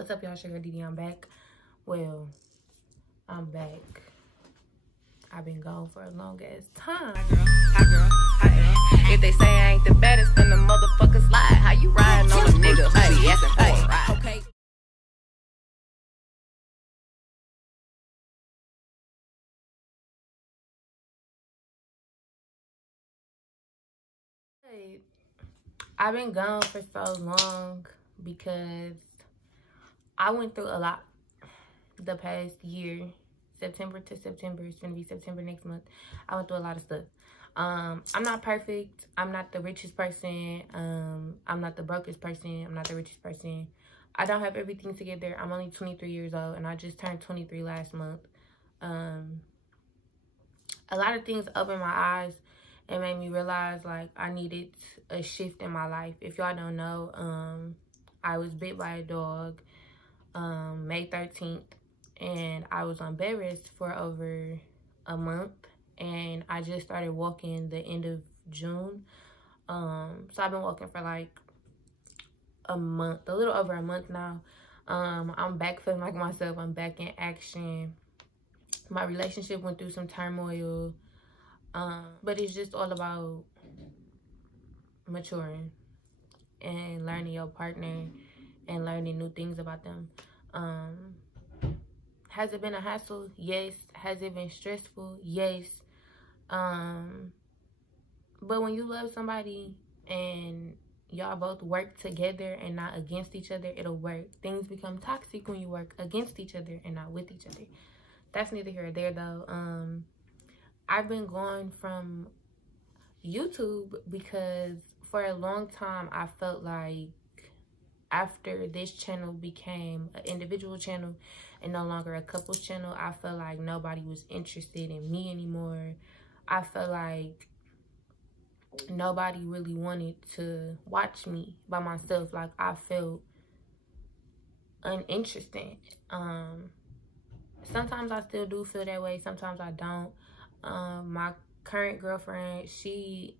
What's up, y'all? Sugar Didi, I'm back. Well, I'm back. I've been gone for a long ass time. Hi girl, if they say I ain't the baddest, then the motherfuckers lie. How you riding on a nigga? Hey, asking for a ride. Okay. I've been gone for so long because I went through a lot the past year. September to September. It's gonna be September next month. I went through a lot of stuff. I'm not perfect. I'm not the richest person. I'm not the brokest person. I'm not the richest person. I don't have everything together. I'm only 23 years old and I just turned 23 last month. A lot of things opened my eyes and made me realize like I needed a shift in my life. If y'all don't know, I was bit by a dog May 13th. And I was on bed rest for over a month, and I just started walking the end of June. So I've been walking for like a month, a little over a month now. I'm back feeling like myself. I'm back in action. My relationship went through some turmoil, but it's just all about maturing and learning your partner and learning new things about them. Has it been a hassle? Yes. Has it been stressful? Yes. But when you love somebody and y'all both work together and not against each other, it'll work. Things become toxic when you work against each other and not with each other. That's neither here or there though. I've been gone from YouTube because for a long time I felt like after this channel became an individual channel and no longer a couples channel, I felt like nobody was interested in me anymore. I felt like nobody really wanted to watch me by myself. Like I felt uninterested. Sometimes I still do feel that way. Sometimes I don't. My current girlfriend, she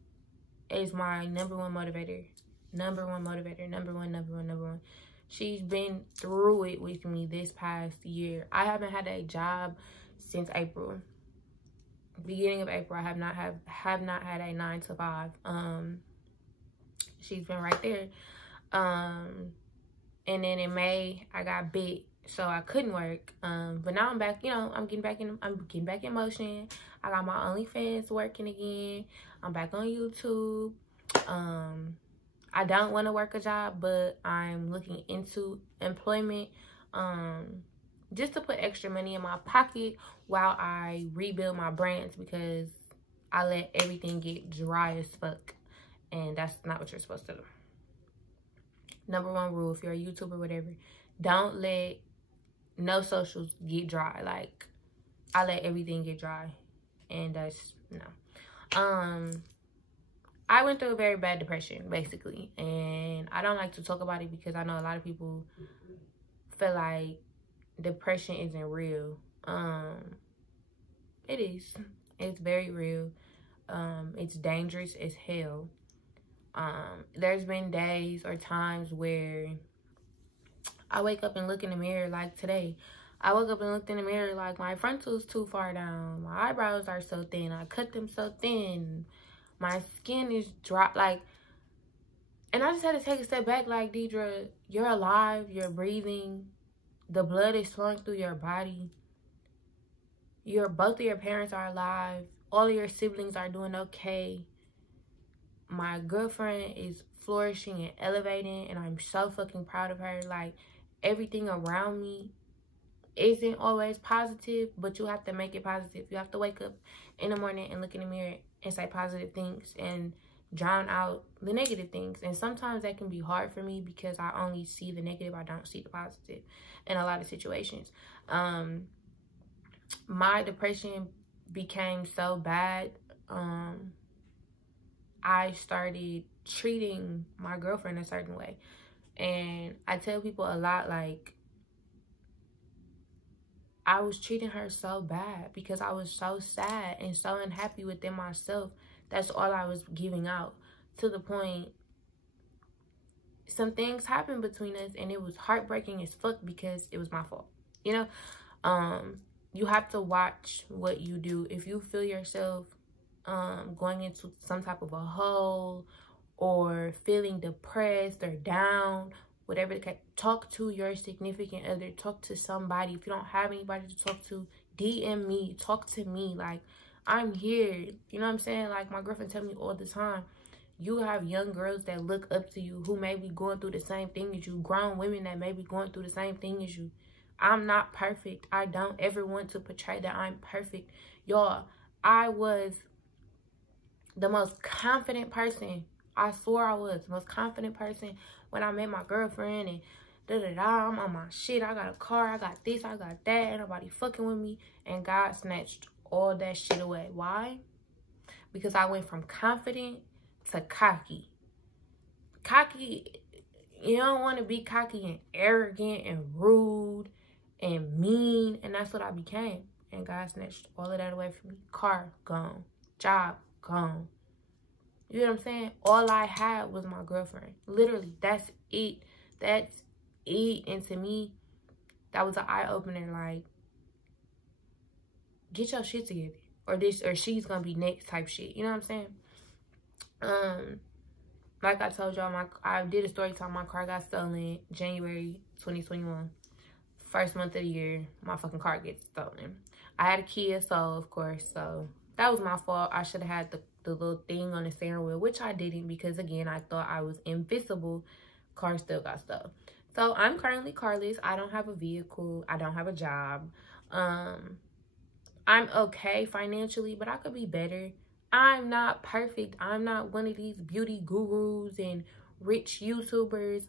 is my number one motivator. Number one. She's been through it with me this past year. I haven't had a job since April. Beginning of April, I have not had a 9 to 5. She's been right there. And then in May, I got bit, so I couldn't work. But now I'm back. You know, I'm getting back in motion. I got my OnlyFans working again. I'm back on YouTube. I don't want to work a job, but I'm looking into employment just to put extra money in my pocket while I rebuild my brands, because I let everything get dry as fuck, and that's not what you're supposed to do. Number one rule, if you're a YouTuber, whatever, don't let no socials get dry. Like, I let everything get dry, and that's no. I went through a very bad depression, basically, and I don't like to talk about it because I know a lot of people feel like depression isn't real. It is. It's very real. It's dangerous as hell. There's been days or times where I wake up and look in the mirror, like today. I woke up and looked in the mirror like my frontal's too far down. My eyebrows are so thin. I cut them so thin. My skin is dry, like, and I just had to take a step back, like, Deidre, you're alive, you're breathing, the blood is flowing through your body, both of your parents are alive, all of your siblings are doing okay, my girlfriend is flourishing and elevating, and I'm so fucking proud of her. Like, everything around me isn't always positive, but you have to make it positive. You have to wake up in the morning and look in the mirror and say positive things and drown out the negative things. And sometimes that can be hard for me because I only see the negative. I don't see the positive in a lot of situations. My depression became so bad. I started treating my girlfriend a certain way. And I tell people a lot, like, I was treating her so bad because I was so sad and so unhappy within myself. That's all I was giving out, to the point some things happened between us, and it was heartbreaking as fuck because it was my fault, you know. You have to watch what you do. If you feel yourself going into some type of a hole or feeling depressed or down, whatever the case, talk to your significant other, talk to somebody. If you don't have anybody to talk to, DM me, talk to me. Like, I'm here, you know what I'm saying? Like, my girlfriend tell me all the time, you have young girls that look up to you who may be going through the same thing as you, grown women that may be going through the same thing as you. I'm not perfect. I don't ever want to portray that I'm perfect. Y'all, I was the most confident person. I swore I was the most confident person when I met my girlfriend, and I'm on my shit. I got a car, I got this, I got that, ain't nobody fucking with me. And God snatched all that shit away. Why? Because I went from confident to cocky. Cocky, you don't want to be cocky and arrogant and rude and mean, and that's what I became. And God snatched all of that away from me. Car gone, job gone. You know what I'm saying? All I had was my girlfriend. Literally, that's it. That's it. And to me, that was an eye-opener. Like, get your shit together, or this, or she's gonna be next type shit. You know what I'm saying? Like I told y'all, I did a story time. My car got stolen January 2021. First month of the year, my fucking car gets stolen. I had a Kia Soul, of course, so that was my fault. I should have had the little thing on the steering wheel, which I didn't, because again, I thought I was invisible. Car still got stolen. So I'm currently carless. I don't have a vehicle. I don't have a job. I'm okay financially, but I could be better. I'm not perfect. I'm not one of these beauty gurus and rich YouTubers.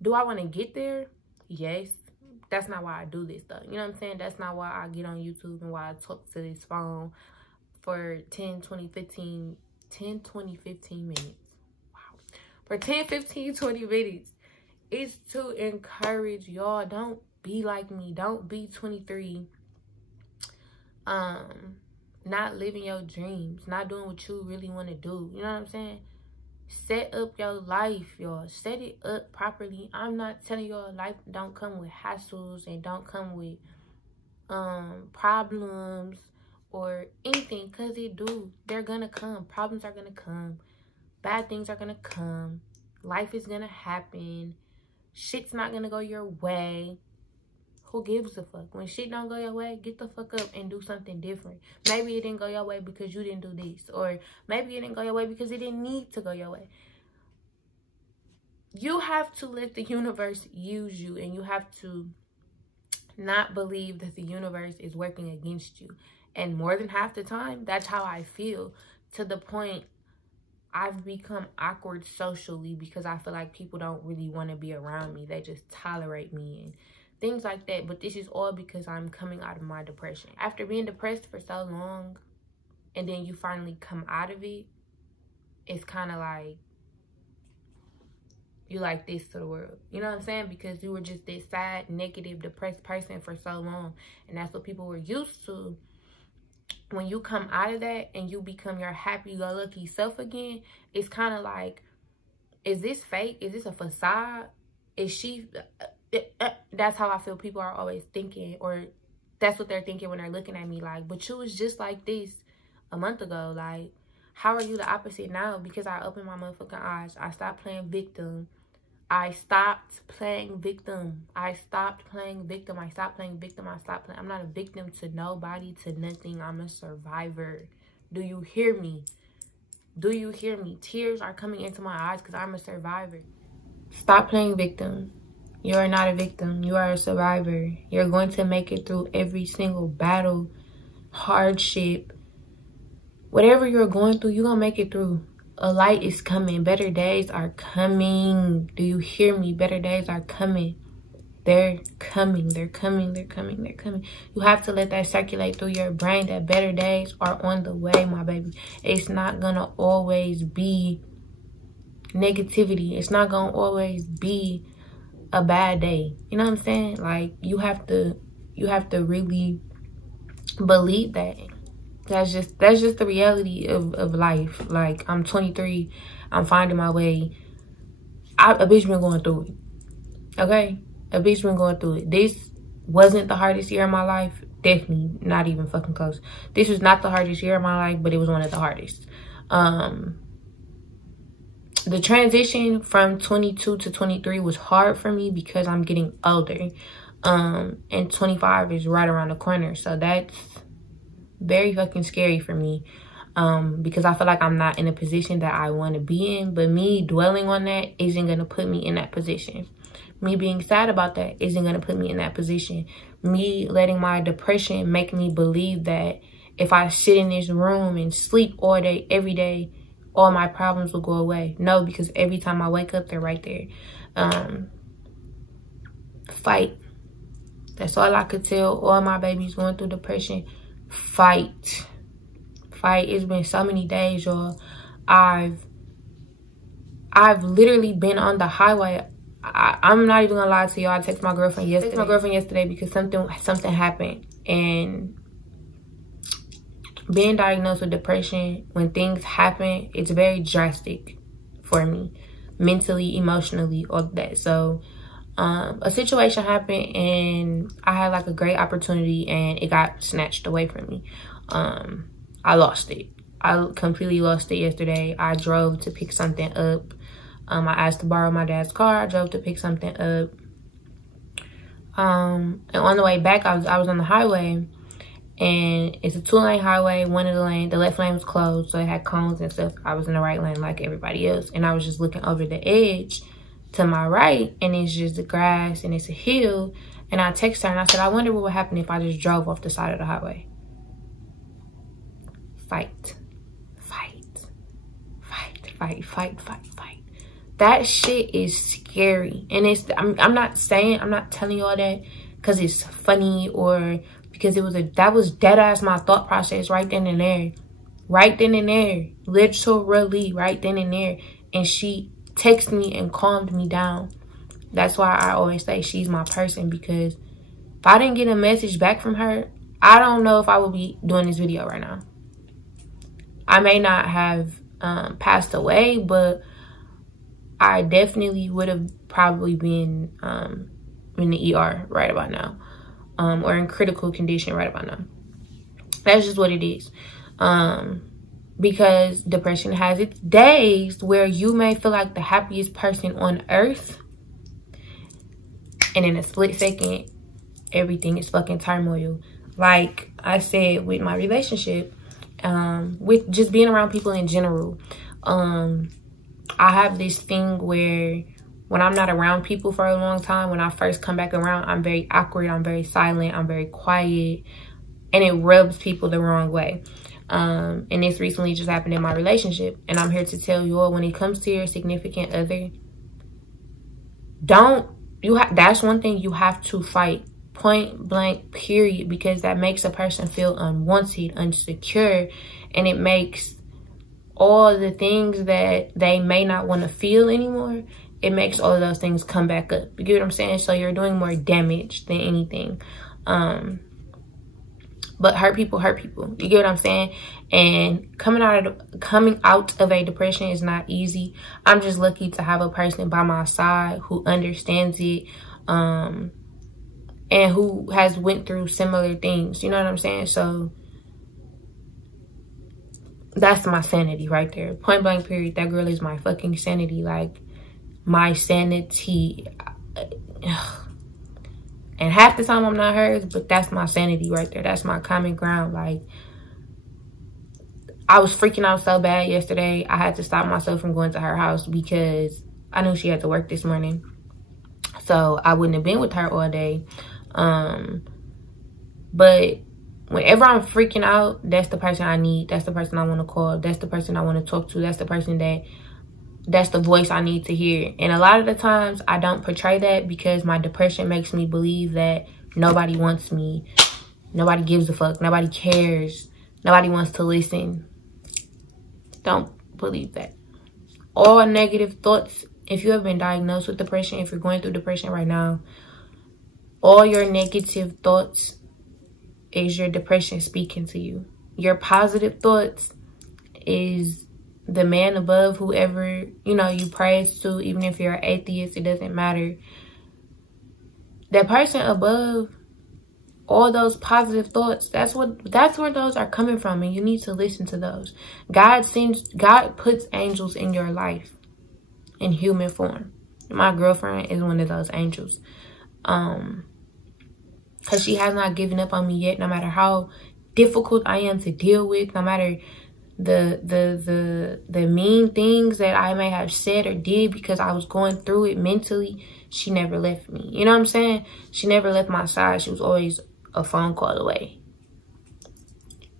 Do I want to get there? Yes. That's not why I do this, though. You know what I'm saying? That's not why I get on YouTube and why I talk to this phone for 10, 20, 15 minutes. Wow. For 10, 15, 20 minutes. It's to encourage y'all. Don't be like me. Don't be 23. Not living your dreams. Not doing what you really want to do. You know what I'm saying? Set up your life, y'all. Set it up properly. I'm not telling y'all life don't come with hassles and don't come with problems or anything, because it do. They're gonna come. Problems are gonna come. Bad things are gonna come. Life is gonna happen. Shit's not gonna go your way. Who gives a fuck? When shit don't go your way, get the fuck up and do something different. Maybe it didn't go your way because you didn't do this. Or maybe it didn't go your way because it didn't need to go your way. You have to let the universe use you. And you have to not believe that the universe is working against you. And more than half the time, that's how I feel. To the point I've become awkward socially because I feel like people don't really want to be around me. They just tolerate me and things like that. But this is all because I'm coming out of my depression. After being depressed for so long, and then you finally come out of it, it's kind of like you like this to the world. You know what I'm saying? Because you were just this sad, negative, depressed person for so long. And that's what people were used to. When you come out of that and you become your happy-go-lucky self again, it's kind of like, is this fake? Is this a facade? Is she... That's how I feel people are always thinking, or that's what they're thinking when they're looking at me, like, but you was just like this a month ago. Like, how are you the opposite now? Because I opened my motherfucking eyes. I stopped playing victim. I stopped playing victim. I stopped playing victim. I stopped playing victim. I stopped playing. I'm not a victim to nobody, to nothing. I'm a survivor. Do you hear me? Do you hear me? Tears are coming into my eyes because I'm a survivor. Stop playing victim. You are not a victim. You are a survivor. You're going to make it through every single battle, hardship. Whatever you're going through, you're going to make it through. A light is coming. Better days are coming. Do you hear me? Better days are coming. They're coming. They're coming. They're coming. They're coming. You have to let that circulate through your brain that better days are on the way, my baby. It's not going to always be negativity. It's not going to always be a bad day. You know what I'm saying? Like, you have to really believe that. That's just the reality of life. Like, I'm 23, I'm finding my way. a bitch been going through it. Okay? A bitch been going through it. This wasn't the hardest year of my life. Definitely not even fucking close. This was not the hardest year of my life, but it was one of the hardest. The transition from 22 to 23 was hard for me because I'm getting older. And 25 is right around the corner. So that's very fucking scary for me. Because I feel like I'm not in a position that I want to be in. But me dwelling on that isn't going to put me in that position. Me being sad about that isn't going to put me in that position. Me letting my depression make me believe that if I sit in this room and sleep all day, every day, all my problems will go away. No, because every time I wake up, they're right there. Fight. That's all I could tell all my babies going through depression. Fight. Fight. It's been so many days, y'all. I've literally been on the highway. I'm not even gonna lie to y'all. I texted my girlfriend yesterday. Because something happened. And being diagnosed with depression, when things happen, it's very drastic for me. Mentally, emotionally, all of that. So a situation happened and I had like a great opportunity and it got snatched away from me. I lost it. I completely lost it yesterday. I drove to pick something up. I asked to borrow my dad's car. I drove to pick something up. And on the way back, I was on the highway, and it's a 2-lane highway. One of the lanes, the left lane was closed, so it had cones and stuff. I was in the right lane like everybody else, and I was just looking over the edge to my right, and it's just the grass and it's a hill. And I texted her and I said, I wonder what would happen if I just drove off the side of the highway. Fight. Fight. Fight. Fight. Fight. Fight. Fight. That shit is scary. And it's, I'm not telling y'all that because it's funny or because that was dead ass my thought process right then and there. Right then and there. Literally right then and there. And she texted me and calmed me down. That's why I always say she's my person, because if I didn't get a message back from her, I don't know if I would be doing this video right now. I may not have passed away, but I definitely would have probably been in the ER right about now, or in critical condition right about now. That's just what it is. Because depression has its days where you may feel like the happiest person on earth, and in a split second, everything is fucking turmoil. Like I said with my relationship, with just being around people in general, I have this thing where when I'm not around people for a long time, when I first come back around, I'm very awkward, I'm very silent, I'm very quiet, and it rubs people the wrong way. And this recently just happened in my relationship, and I'm here to tell you all, when it comes to your significant other, that's one thing you have to fight, point blank, period, because that makes a person feel unwanted, insecure, and it makes all the things that they may not want to feel anymore, it makes all of those things come back up. You get what I'm saying? So you're doing more damage than anything. But hurt people hurt people. You get what I'm saying? And coming out of a depression is not easy. I'm just lucky to have a person by my side who understands it, and who has went through similar things. You know what I'm saying? So that's my sanity right there. Point blank, period. That girl is my fucking sanity. Like, my sanity. And half the time I'm not hers, but that's my sanity right there. That's my common ground. Like, I was freaking out so bad yesterday. I had to stop myself from going to her house because I knew she had to work this morning. So I wouldn't have been with her all day. But whenever I'm freaking out, that's the person I need. That's the person I want to call. That's the person I want to talk to. That's the person that's the voice I need to hear. And a lot of the times I don't portray that because my depression makes me believe that nobody wants me. Nobody gives a fuck. Nobody cares. Nobody wants to listen. Don't believe that. All negative thoughts, if you have been diagnosed with depression, if you're going through depression right now, all your negative thoughts is your depression speaking to you. Your positive thoughts is the man above, whoever, you know, you praise to, even if you're an atheist, it doesn't matter. That person above, all those positive thoughts, that's where those are coming from, and you need to listen to those. God puts angels in your life in human form. My girlfriend is one of those angels. Because she has not given up on me yet, no matter how difficult I am to deal with, no matter the mean things that I may have said or did because I was going through it mentally. She never left me. You know what I'm saying? She never left my side. She was always a phone call away.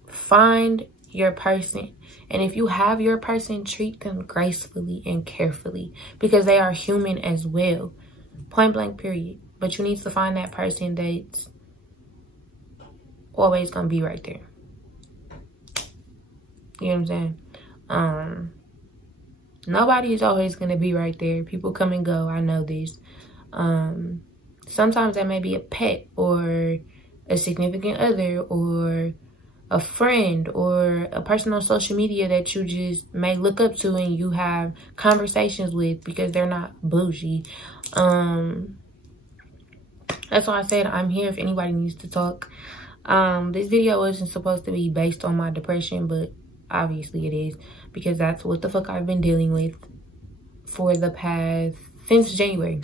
Find your person. And if you have your person, treat them gracefully and carefully, because they are human as well. Point blank, period. But you need to find that person that's always gonna be right there. You know what I'm saying? Nobody is always gonna be right there. People come and go. I know this. Sometimes that may be a pet or a significant other or a friend or a person on social media that you just may look up to and you have conversations with because they're not bougie. That's why I said I'm here if anybody needs to talk. This video wasn't supposed to be based on my depression, but obviously it is, because that's what the fuck I've been dealing with for the past, since January.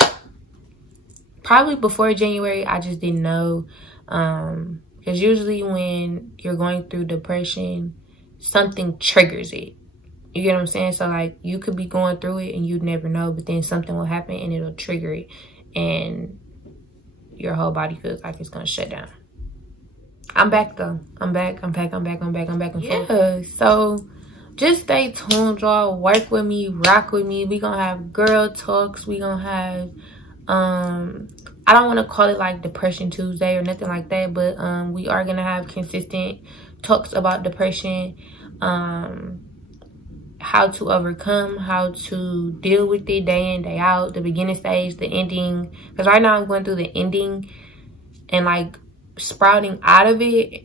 Probably before January, I just didn't know. Because usually when you're going through depression, something triggers it. You get what I'm saying? So like, you could be going through it and you'd never know, but then something will happen and it'll trigger it, and your whole body feels like it's gonna shut down. I'm back though. I'm back and forth. Yeah, so just stay tuned, y'all. Work with me, rock with me. We gonna have girl talks. We gonna have I don't want to call it like Depression Tuesday or nothing like that, but we are gonna have consistent talks about depression, how to overcome, how to deal with it day in, day out, the beginning stage, the ending. Because right now I'm going through the ending and like sprouting out of it,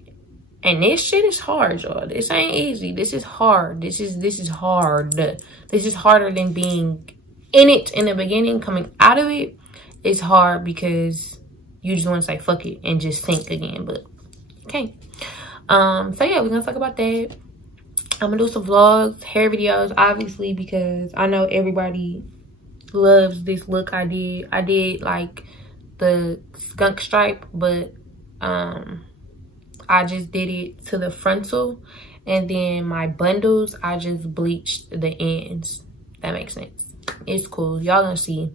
and this shit is hard, y'all. This ain't easy. This is hard. This is hard. This is harder than being in it in the beginning. Coming out of it is hard because you just want to say fuck it and just sink again, but you can't. So yeah, we're gonna talk about that. I'm gonna do some vlogs, hair videos, obviously, because I know everybody loves this look I did. I did like the skunk stripe, but I just did it to the frontal, and then my bundles, I just bleached the ends. That makes sense. It's cool. Y'all gonna see.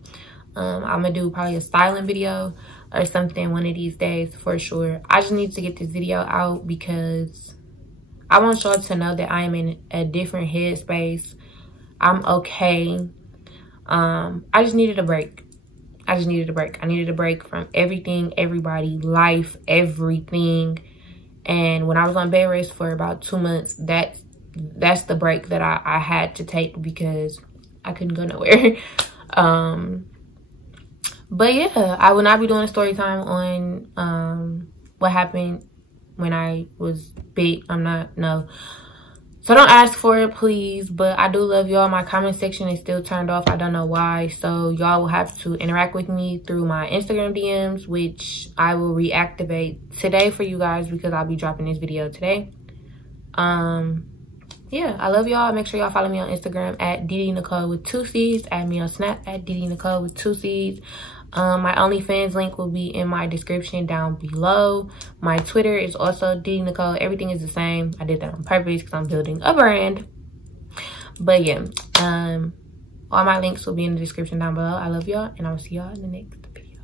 I'm gonna do probably a styling video or something one of these days for sure. I just need to get this video out because I want y'all to know that I am in a different headspace. I'm okay. I just needed a break. I needed a break from everything, everybody, life, everything. And when I was on bed rest for about 2 months, that's the break that I had to take because I couldn't go nowhere. But yeah, I will not be doing a story time on what happened when I was bit. No. So don't ask for it, please. But I do love y'all. My comment section is still turned off. I don't know why. So y'all will have to interact with me through my Instagram DMs, which I will reactivate today for you guys because I'll be dropping this video today. Yeah, I love y'all. Make sure y'all follow me on Instagram at DDNicole with 2 C's. Add me on Snap at DDNicole with 2 C's. My OnlyFans link will be in my description down below. My Twitter is also DDNicole. Everything is the same. I did that on purpose because I'm building a brand. But yeah, all my links will be in the description down below. I love y'all, and I will see y'all in the next video.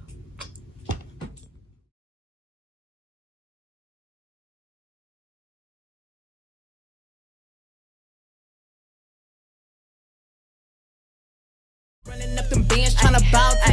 Running up them bands, tryna bow to